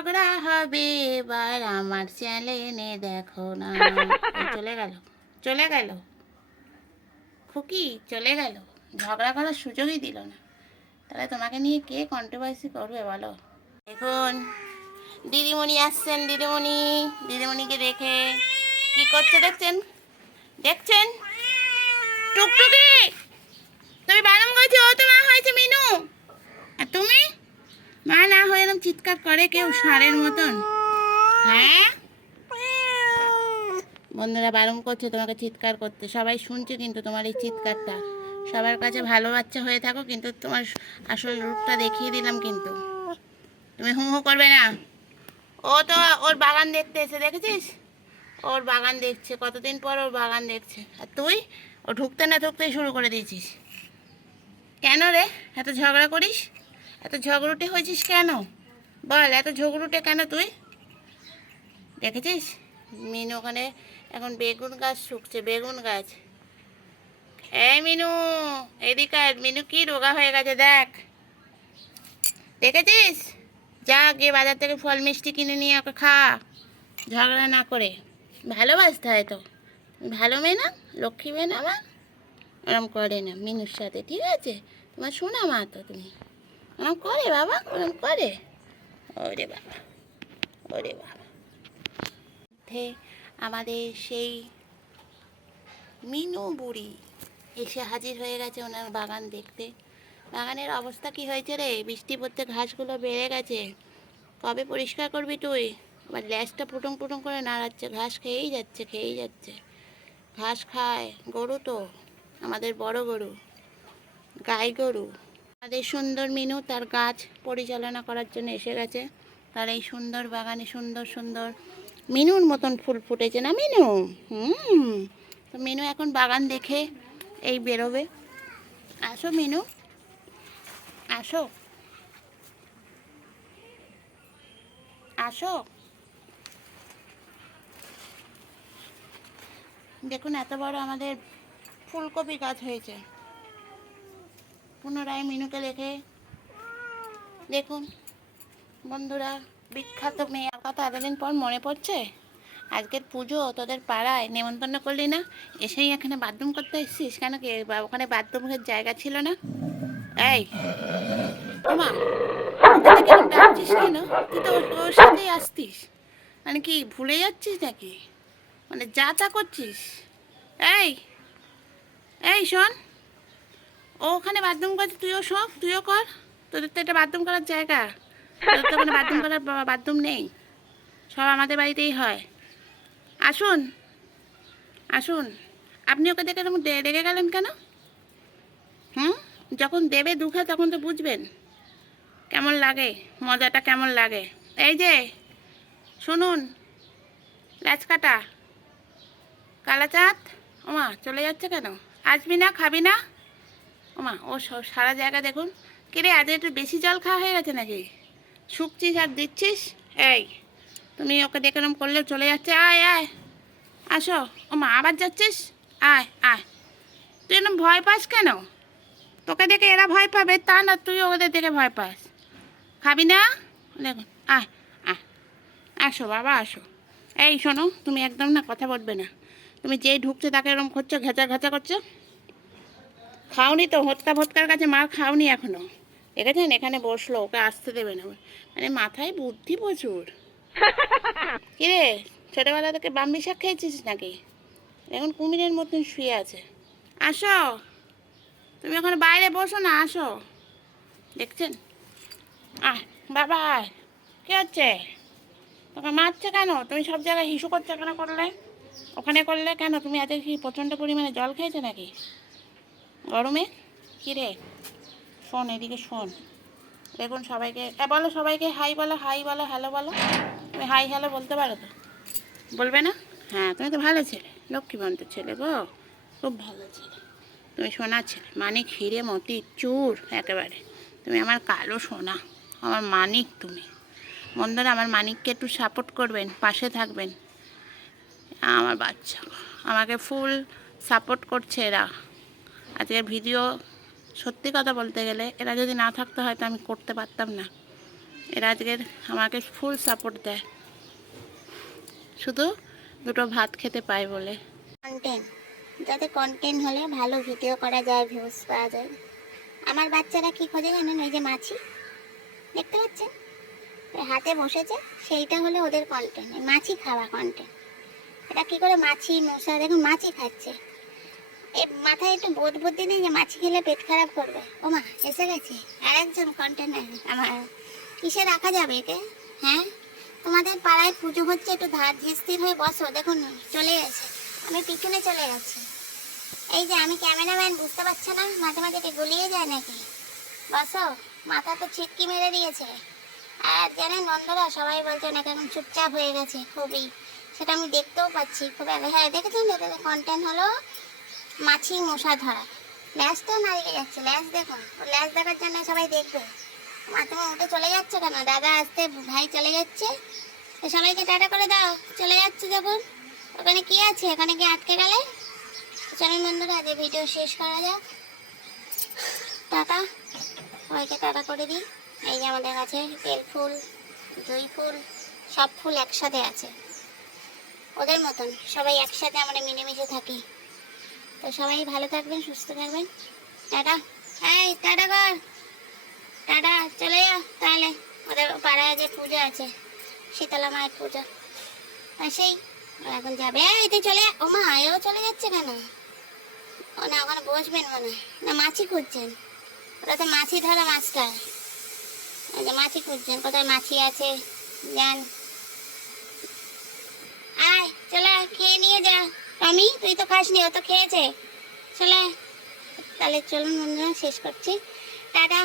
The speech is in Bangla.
ঝগড়া হবে, এবার আমার চ্যানেলে দেখো না। চলে গেল চলে গেল। খুকি, চলে গেল। ঝগড়া করার সুযোগই দিল না। তাহলে তোমাকে নিয়ে কে কন্ট্রোভার্সি করবে বলো? এখন দিদিমণি আসছেন, দিদিমণি। দিদিমণিকে দেখে কি করছে দেখছেন? দেখছেন? টুকটুকি! তুমি বারণ করছ ও তো মা হয়েছে মিনু। আর তুমি? মা না, হয়ে এরকম চিৎকার করে কেউ ষাঁড়ের মতন। হ্যাঁ? বন্ধুরা, বারণ করছে, তোমাকে চিৎকার করতে। সবাই শুনছে কিন্তু তোমার এই চিৎকারটা। সবার কাছে ভালো বাচ্চা হয়ে থাকো কিন্তু তোমার আসল রূপটা দেখিয়ে দিলাম কিন্তু। তুমি হুঁ হুঁ করবে না? ও তো ওর বাগান দেখতে এসে, দেখেছিস? ওর বাগান দেখছে, কতদিন পর ওর বাগান দেখছে। আর তুই? ও ঢুকতে না ঢুকতেই শুরু করে দিয়েছিস। কেন রে? এত ঝগড়া করিস? এত ঝগড়ুটে হয়েছিস কেন? বল, এত ঝগড়ুটে কেন তুই? দেখেছিস? মিনু ওখানে এখন বেগুন গাছ শুকছে, বেগুন গাছ। এই মিনু, এদিকে মিনু কি রোগা হয়ে গেছে, দেখ। দেখেছিস? যা, গিয়ে বাজার থেকে ফল মিষ্টি কিনে নিয়ে ওকে খা। ঝগড়া না করে। ভালোবাসতে হয় তো। ভালো মেয়ে না, লক্ষ্মী মেয়ে না, আমার? ওরম করে না, মিনুর সাথে, ঠিক আছে? তোমার শোনা মা তো তুমি। ওরম করে বাবা, ওরম করে। ওরে বাবা ওরে বাবা। আমাদের সেই মিনু বুড়ি এসে হাজির হয়ে গেছে ওনার বাগান দেখতে। বাগানের অবস্থা কি হয়েছে রে? বৃষ্টি পড়তে ঘাসগুলো বেড়ে গেছে। কবে পরিষ্কার করবি তুই? আমার ল্যাসটা ফুটুং ফুটুং করে নাড়াচ্ছে, ঘাস খেয়েই যাচ্ছে খেয়েই যাচ্ছে। ঘাস খায়, গরু তো, আমাদের বড় গরু, গাই গরু। আমাদের সুন্দর মিনু তার গাছ পরিচালনা করার জন্য এসে গেছে। তার এই সুন্দর বাগানে সুন্দর সুন্দর মিনুর মতন ফুল ফুটেছে না মিনু? হুম। তো মিনু এখন বাগান দেখে এই বেরোবে। আসো মিনু। আসো। আসো। দেখুন এত বড় আমাদের ফুলকপি গাছ হয়েছে। পুনরায় মিনুকে দেখে দেখুন, বন্ধুরা, বিখ্যাত মেয়ে। কথা এতদিন পর মনে পড়ছে? আজকের পুজো তোদের পাড়ায় নেমন্তন্ন করলি না? এসেই এখানে বাথরুম করতে এসেছিস কেন কি? ওখানে বাথরুমের জায়গা ছিল না? এই কেন ডাকছিস কেন? তুই তো ওর সাথেই আসতিস। মানে কি, ভুলে যাচ্ছিস নাকি? মানে যা তা করছিস। এই এই শোন। ও ওখানে বাথরুম করছে, তুইও সব তুইও কর। তোদের তো এটা বাথরুম করার জায়গা। তোদের তো ওখানে বাথরুম করার বাথরুম নেই। সব আমাদের বাড়িতেই হয়। আসুন আসুন। আপনি ওকে দেখে রেগে গেলেন কেন? হুম? যখন দেবে দুঃখে তখন তো বুঝবেন। কেমন লাগে? মজাটা কেমন লাগে? এই যে, শুনুন। ল্যাচ কাটা। কালাচাঁদ, ওমা, চলে যাচ্ছে কেন? আসবি না, খাবি না? ওমা, ও সারা জায়গা দেখুন। কিরে আজ একটু বেশি জল খাওয়া হয়ে গেছে নাকি? শুকছিস আর দিচ্ছিস? এই, তুমি ওকে দেখে এরম করলে চলে যাচ্ছে। আয় আয়। আসো। ওমা, আবার যাচ্ছিস? আয় আয়। তুই এরকম ভয় পাস কেন? তোকে দেখে এরা ভয় পাবে, তা না, তুই ওদের দেখে ভয় পাস। খাবি না? দেখুন, আয় আয়। আসো, বাবা, আসো। এই, শোনো, তুমি একদম না কথা বলবে না। তুমি যেই ঢুকছে তাকে এরকম করছ, ঘেঁচা ঘেঁচা করছ। খাওনি তো হটকা ভটকার কাছে মা খাওনি এখনও। দেখেছেন? এখানে বসল ওকে আসতে দেবে না। মানে মাথায় বুদ্ধি প্রচুর। কিরে ছোটোবেলা থেকে বাম্বি শাক খেয়েছিস নাকি? এখন কুমিরের মতন শুয়ে আছে। আসো। তুমি ওখানে বাইরে বসো না আসো। দেখছেন? আয় বাবা কে হচ্ছে? তোকে মারছে কেন? তুমি সব জায়গায় হিসু করছ কেন করলে? ওখানে করলে কেন? তুমি এত কি প্রচণ্ড পরিমাণে জল খেয়েছো নাকি? গরমে? কী রে শোন, এদিকে শোন। দেখুন সবাইকে বলো সবাইকে হাই বলো হাই বলো হ্যালো বলো। তুমি হাই হ্যালো বলতে পারো তো? বলবে না? হ্যাঁ তুমি তো ভালো ছেলে। লক্ষ্মীবন্ত ছেলে গো। খুব ভালো ছেলে। তুমি সোনা ছেলে। মানিক হিরে মতি চুর একেবারে। তুমি আমার কালো সোনা। আমার মানিক তুমি। বন্ধুরা, আমার মানিককে একটু সাপোর্ট করবেন, পাশে থাকবেন। আমার বাচ্চা। আমাকে ফুল সাপোর্ট করছে এরা। আজকের ভিডিও সত্যি কথা বলতে গেলে, এরা যদি না থাকতো হয়তো আমি করতে পারতাম না। এরা আজকের আমাকে ফুল সাপোর্ট দেয়। শুধু দুটো ভাত খেতে পায় বলে। কন্টেন্ট যাতে কন্টেন্ট হলে ভালো ভিডিও করা যায় ভিউজ পাওয়া যায়। আমার বাচ্চারা কি খোঁজে জানেন? ওই যে মাছি। দেখতে পাচ্ছেন? হাতে বসেছে, সেইটা হলো ওদের কন্টেন্ট মাছি খাওয়া কন্টেন্ট এটা কি করে মাছি, মশা? দেখুন, মাছি খাচ্ছে। এ, মাথায় একটু বোধ বুদ্ধি নেই যে মাছি খেলে পেট খারাপ করবে। ও মা, এসে গেছে। আর একজন কন্টেন্ট আমার, কিসে রাখা যাবে একে হ্যাঁ? তোমাদের পাড়ায় পুজো হচ্ছে, একটু ধার স্থির হয়ে বসো। দেখুন, চলে গেছে। আমি পিছনে চলে যাচ্ছি। এই যে, আমি ক্যামেরাম্যান, বুঝতে পারছ না? মাঝে মাঝে কি গুলিয়ে যায় নাকি? বসো, মাথা তো ছিটকি মেরে দিয়েছে। আর জানেন বন্ধুরা সবাই বলছে না কেমন চুপচাপ হয়ে গেছে, খুবই। সেটা আমি দেখতেও পাচ্ছি, খুব হ্যাঁ দেখেছেন? কন্টেন্ট হলো। মাছি মশা ধরা। ল্যাসটাও নাড়িয়ে যাচ্ছে ল্যাস দেখুন ও ল্যাস দেখার জন্য সবাই দেখবে। মা, তুমি উঠে চলে যাচ্ছে কেন? দাদা আসতে, ভাই চলে যাচ্ছে? তো সবাইকে টাটা করে দাও, চলে যাচ্ছে যখন। ওখানে কি আছে? এখানে কি আটকে গেলে? চলুন বন্ধুরা আজ ভিডিও শেষ করা যাক। টাটা। সবাইকে টাটা করে দিই। এই যে আমাদের কাছে তেল ফুল জুই ফুল, সব ফুল একসাথে আছে। ওদের মতন সবাই একসাথে আমরা মিলেমিশে থাকি। তো সবাই ভালো থাকবেন, সুস্থ থাকবেন। টাটা। এই, টাটা কর। টাটা, চলে যাও তাহলে। ওদের পাড়ায় যে পুজো আছে, শীতলা মায়ের পুজো। ও এখন যাবে। এই, তুই চলে। ও মা এও চলে যাচ্ছে কেন? ও না, ওখানে বসবেন মনে হয়। না, মাছি খুঁজছেন। ওরা তো মাছি ধরা মাছটা মাছি খুঁজছেন, কোথায় মাছি আছে যান আয়, চলে খেয়ে নিয়ে যা। টমি তুই তো খাসনি ও তো খেয়েছে। চলে তাহলে চলুন বন্ধুরা শেষ করছি। টাটা।